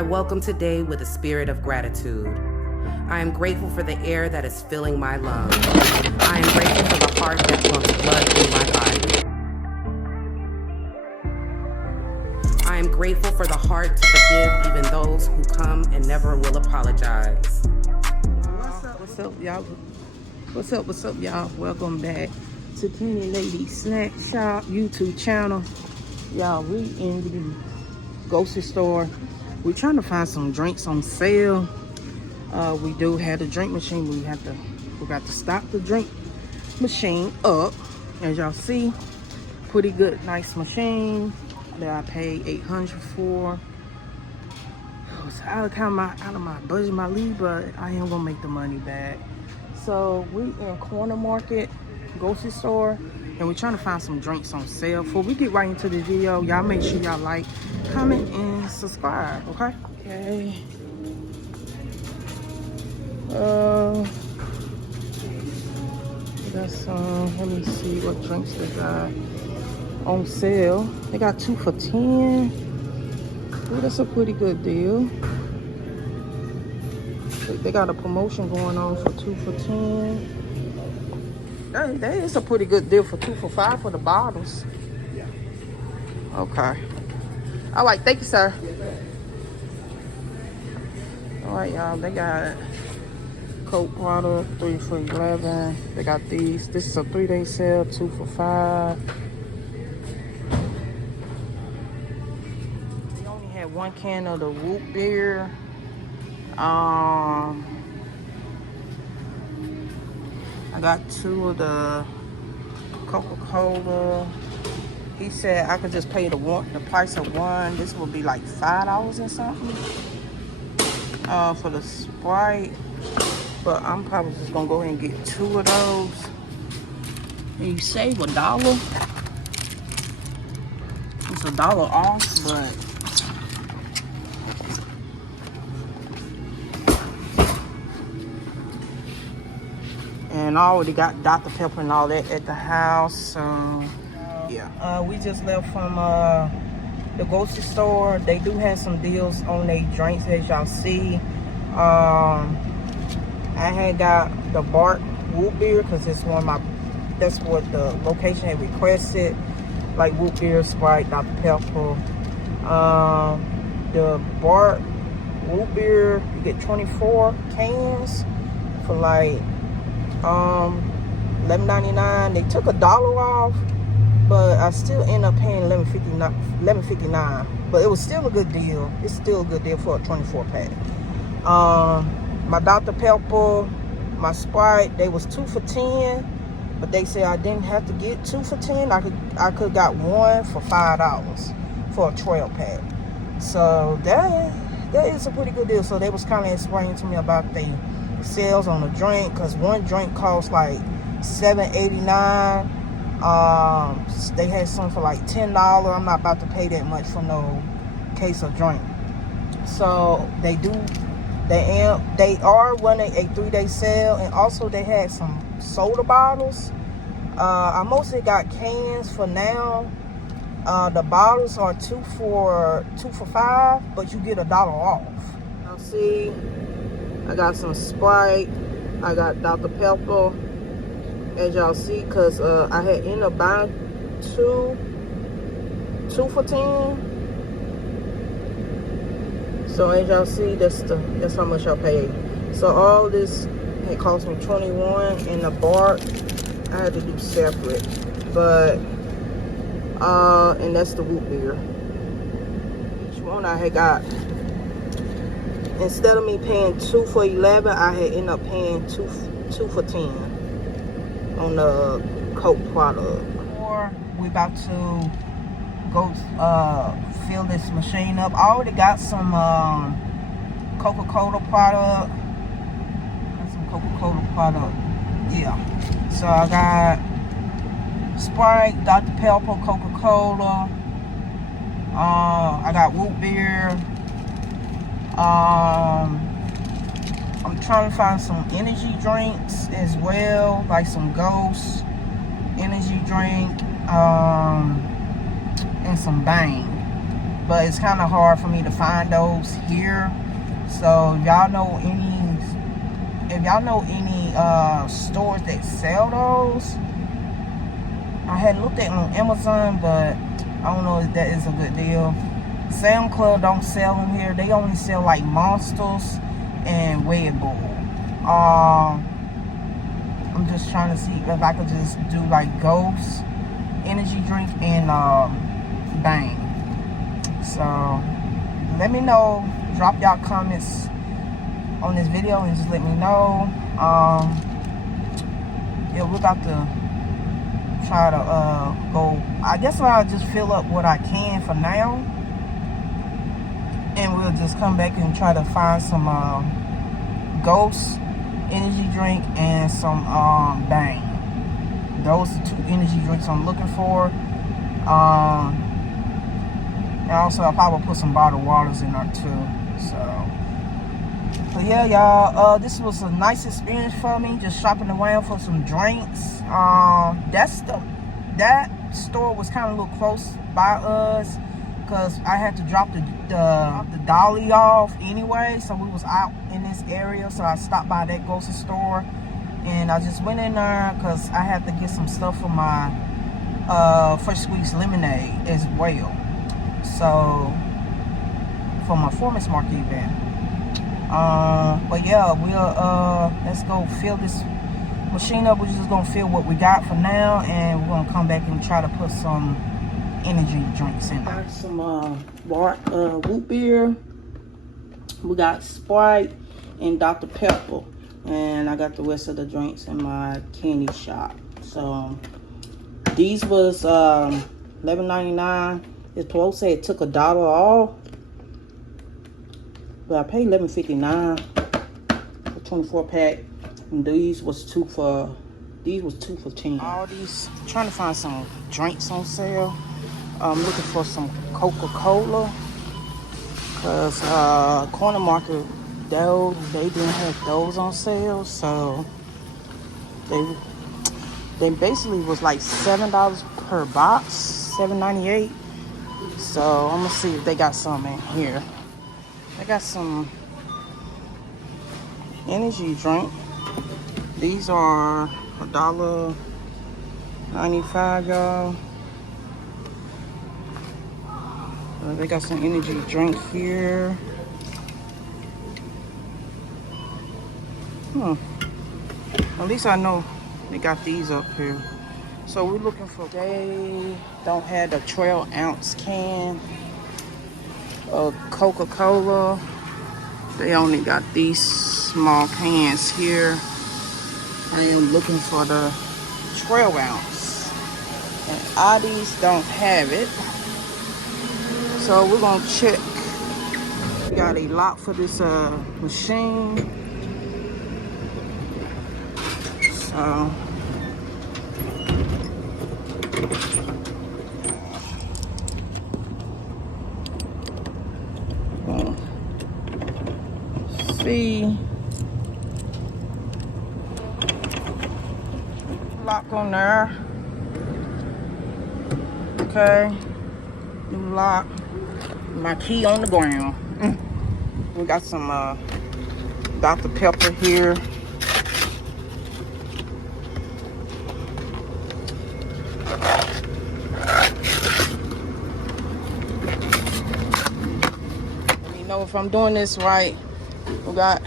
I welcome today with a spirit of gratitude. I am grateful for the air that is filling my lungs. I am grateful for the heart that pumps blood through my body. I am grateful for the heart to forgive even those who come and never will apologize. What's up, y'all? What's up, y'all? Welcome back to Cleaning Lady Snack Shop YouTube channel. Y'all, we in the grocery store. We're trying to find some drinks on sale. We do have the drink machine. We got to stop the drink machine up. As y'all see, pretty good, nice machine that I paid $800 for. It was out of my budget, my lead, but I am gonna make the money back. So we in Corner Market grocery store, and we're trying to find some drinks on sale. Before we get right into the video, y'all make sure y'all like, comment, and subscribe. Okay. We got some. Let me see what drinks they got on sale. They got 2 for $10. Ooh, that's a pretty good deal. They got a promotion going on for 2 for $10. That is a pretty good deal for 2 for $5 for the bottles. Yeah. Okay. All right, thank you, sir. All right, y'all. They got Coke product 3 for $11. They got these. This is a 3-day sale, 2 for $5. They only had 1 can of the root beer. I got 2 of the Coca-Cola. He said I could just pay the price of 1. This will be like $5 or something. For the Sprite. But I'm probably just gonna go ahead and get 2 of those. And you save $1. It's $1 off, but and I already got Dr. Pepper and all that at the house, so yeah. We just left from the grocery store. They do have some deals on their drinks, as y'all see. I had got the Bart root beer because it's that's what the location had requested, like root beer, Sprite, Dr. Pepper. The Bart root beer, you get 24 cans for like $11.99. They took $1 off, but I still end up paying $11.59. But it was still a good deal. It's still a good deal for a 24 pack. My Dr. Pepper, my Sprite, they was 2 for $10, but they said I didn't have to get 2 for $10. I could got 1 for $5 for a 12 pack. So that is a pretty good deal. So they was kind of explaining to me about the sales on the drink, because 1 drink costs like $7.89. They had some for like $10. I'm not about to pay that much for no case of drink. So they are running a 3-day sale, and also they had some soda bottles. I mostly got cans for now. The bottles are 2 for $5, but you get $1 off. Now see, I got some Sprite. I got Dr. Pepper, as y'all see, because I had ended up buying 2 for $10. So as y'all see, that's how much I paid. So all this had cost me $21, and the Bart I had to do separate. But and that's the root beer. Each one I had got, instead of me paying 2 for $11, I had ended up paying 2 for $10 on the Coke product. We about to go fill this machine up. I already got some Coca-Cola product. Yeah. So I got Sprite, Dr. Pepper, Coca-Cola. I got root beer. I'm trying to find some energy drinks as well, like some Ghost energy drink, and some Bang. but it's kind of hard for me to find those here. So if y'all know any stores that sell those, I had looked at on Amazon, but I don't know if that is a good deal. Sam Club don't sell them here. They only sell like Monsters and Red Bull. I'm just trying to see if I could just do like Ghost energy drink and Bang. So let me know. Drop y'all comments on this video and just let me know. Yeah, we're about to try to go. I guess I'll just fill up what I can for now, and we'll just come back and try to find some Ghost energy drink and some Bang. Those are 2 energy drinks I'm looking for. And also I'll probably put some bottled waters in there too. So yeah, y'all, this was a nice experience for me, just shopping around for some drinks. That store was kind of a little close by us, because I had to drop the dolly off anyway, so we was out in this area. So I stopped by that grocery store, and I just went in there because I had to get some stuff for my fresh squeezed lemonade as well. So for my performance market event. But yeah, we'll let's go fill this machine up. We're just gonna fill what we got for now, and we're gonna come back and try to put some energy drinks in. Got some root beer. We got Sprite and Dr. Pepper, and I got the rest of the drinks in my candy shop. So these was $11.99. It's supposed to say it took $1 off, but I paid $11.59 for 24 pack. And these was 2 for 10. All these, trying to find some drinks on sale. I'm looking for some Coca-Cola, because Corner Market, they didn't have those on sale, so they basically was like $7 per box, $7.98. So I'm gonna see if they got some in here. They got some energy drink. These are $1.95, y'all. They got some energy drink here. At least I know they got these up here. So we're looking for, they don't have the 12-ounce can of Coca-Cola. They only got these small cans here. I am looking for the 12-ounce. And Aldi's don't have it. So we're gonna check. We got a lock for this machine. So see, lock on there. Okay, new lock. My key on the ground. We got some Dr. Pepper here. Let me know if I'm doing this right. We got,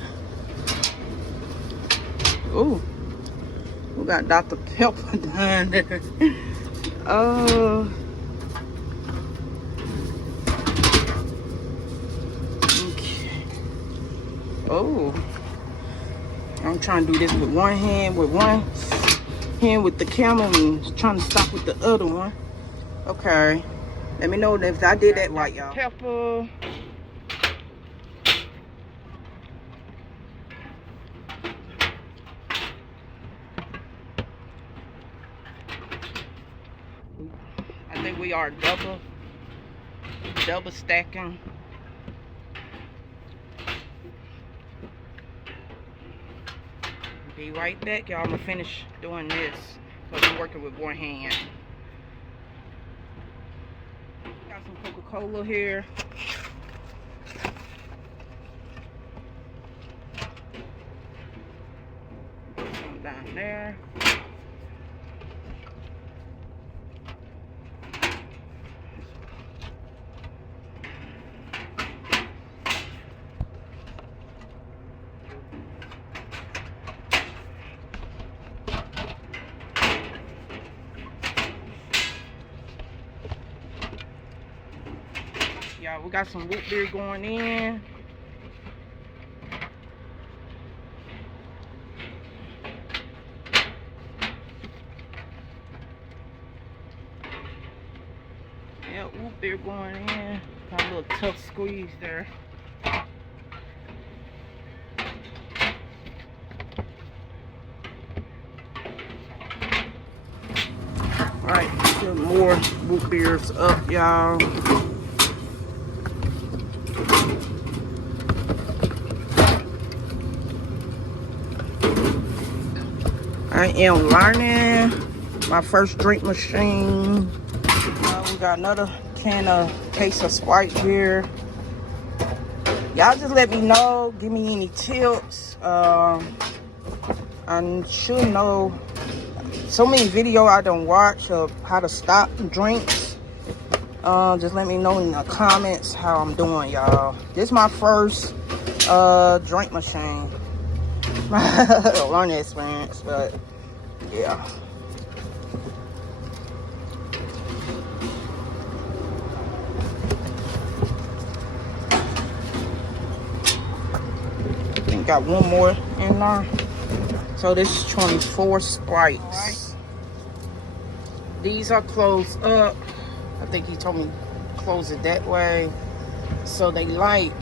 we got Dr. Pepper down there. Oh, I'm trying to do this with one hand with the camera, and trying to stop with the other one. Okay, let me know if I did that right, y'all. Pepper. I think we are double stacking. Be right back, y'all. I'm gonna finish doing this because I'm working with one hand. Got some Coca-Cola Coca-Cola here. Some down there. Y'all, we got some root beer going in. Yeah, root beer going in. Got a little tough squeeze there. Alright, put more root beers up, y'all. I am learning my first drink machine. We got another case of Sprite here. Y'all just let me know, give me any tips. I should know so many videos I don't watch of how to stop drinks. Just let me know in the comments how I'm doing, y'all. This is my first drink machine. Learning experience, but yeah. I think got one more in there. So this is 24 Sprites. Right. These are closed up. I think he told me close it that way so they light.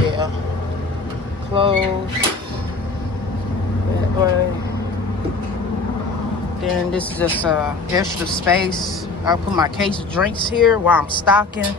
Yeah. Close that way. Then this is just extra space. I'll put my case of drinks here while I'm stocking.